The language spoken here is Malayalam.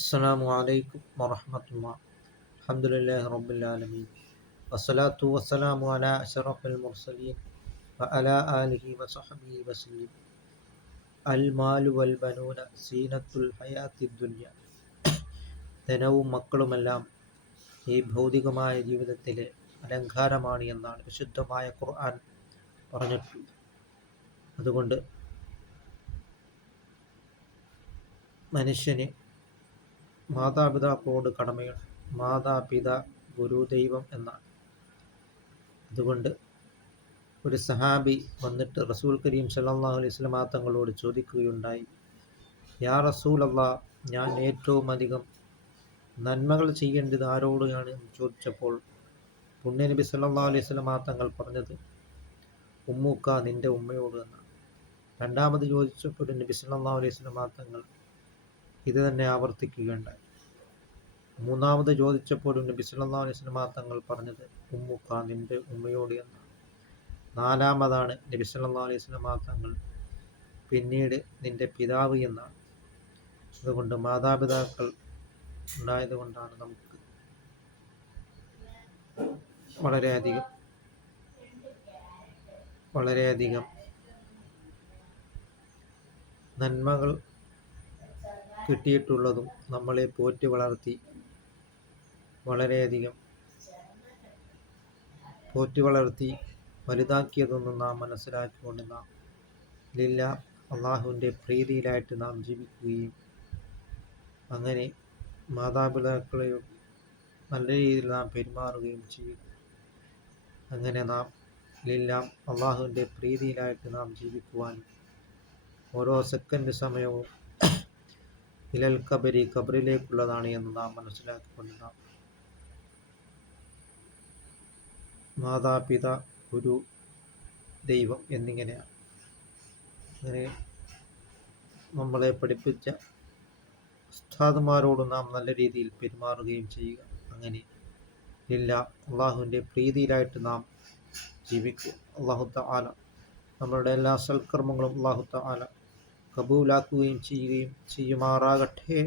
അസ്സലാമു അലൈക്കും വറഹ്മത്തുള്ളാഹി. അൽഹംദുലില്ലാഹി റബ്ബിൽ ആലമീൻ. വസ്സലാത്തു വസ്സലാമു അലാ അശ്റഫിൽ മുർസലീൻ വഅലാ ആലിഹി വസഹ്ബിഹി വസല്ലം. അൽ മാലു വൽ ബനൂന സീനത്തുൽ ഹയാത്തിദ് ദുനിയ. ധനവും മക്കളുമെല്ലാം ഈ ഭൗതികമായ ജീവിതത്തിലെ അലങ്കാരമാണ് എന്നാണ് വിശുദ്ധമായ ഖുർആൻ പറഞ്ഞിട്ടുള്ളത്. അതുകൊണ്ട് മനുഷ്യന് മാതാപിതാക്കളോട് കടമയുണ്ട്. മാതാപിതാ ഗുരുദൈവം എന്നാണ്. അതുകൊണ്ട് ഒരു സഹാബി വന്നിട്ട് റസൂൽ കരീം സല്ലല്ലാഹു അലൈഹി വസല്ലം തങ്ങളോട് ചോദിക്കുകയുണ്ടായി, യാ റസൂൽ അല്ലാഹ്, ഞാൻ ഏറ്റവും അധികം നന്മകൾ ചെയ്യേണ്ടത് ആരോടാണ് എന്ന് ചോദിച്ചപ്പോൾ പുണ്യനബി സല്ലല്ലാഹു അലൈഹി വസല്ലം തങ്ങൾ പറഞ്ഞത് ഉമ്മുക്ക, നിന്റെ ഉമ്മയോട് എന്നാണ്. രണ്ടാമത് ചോദിച്ചപ്പോൾ നബി സല്ലല്ലാഹു അലൈഹി വസല്ലം തങ്ങൾ ഇത് തന്നെ ആവർത്തിക്കുകയുണ്ടായി. മൂന്നാമത് ചോദിച്ചപ്പോഴും നബി സല്ലല്ലാഹു അലൈഹി വസല്ലം തങ്ങൾ പറഞ്ഞത് ഉമ്മുക്ക, നിന്റെ ഉമ്മയോട് എന്നാണ്. നാലാമതാണ് നബി സല്ലല്ലാഹു അലൈഹി വസല്ലം തങ്ങൾ പിന്നീട് നിന്റെ പിതാവ് എന്നാണ്. അതുകൊണ്ട് മാതാപിതാക്കൾ ഉണ്ടായത് കൊണ്ടാണ് നമുക്ക് വളരെയധികം നന്മകൾ കിട്ടിയിട്ടുള്ളതും നമ്മളെ പോറ്റി വളർത്തി വലുതാക്കിയതൊന്നും നാം മനസ്സിലാക്കിക്കൊണ്ട് നാം അള്ളാഹുവിൻ്റെ പ്രീതിയിലായിട്ട് നാം ജീവിക്കുകയും അങ്ങനെ മാതാപിതാക്കളെ നല്ല രീതിയിൽ നാം പെരുമാറുകയും ചെയ്യുക. അങ്ങനെ നാം അള്ളാഹുവിൻ്റെ പ്രീതിയിലായിട്ട് നാം ജീവിക്കുവാനും ഓരോ സെക്കൻഡ് സമയവും ഇലൽ ഖബറിലേക്കുള്ളതാണ് എന്ന് നാം മനസ്സിലാക്കിക്കൊണ്ട് നാം മാതാപിതാ ഗുരു ദൈവം എന്നിങ്ങനെയാണ്. അങ്ങനെ നമ്മളെ പഠിപ്പിച്ച ഉസ്താദുമാരോട് നാം നല്ല രീതിയിൽ പെരുമാറുകയും ചെയ്യുക. അങ്ങനെ അള്ളാഹുവിൻ്റെ പ്രീതിയിലായിട്ട് നാം ജീവിക്കുക. അല്ലാഹു തആല നമ്മളുടെ എല്ലാ സൽക്കർമ്മങ്ങളും അല്ലാഹു തആല കബൂലാക്കുകയും ചെയ്യുമാറാകട്ടെ.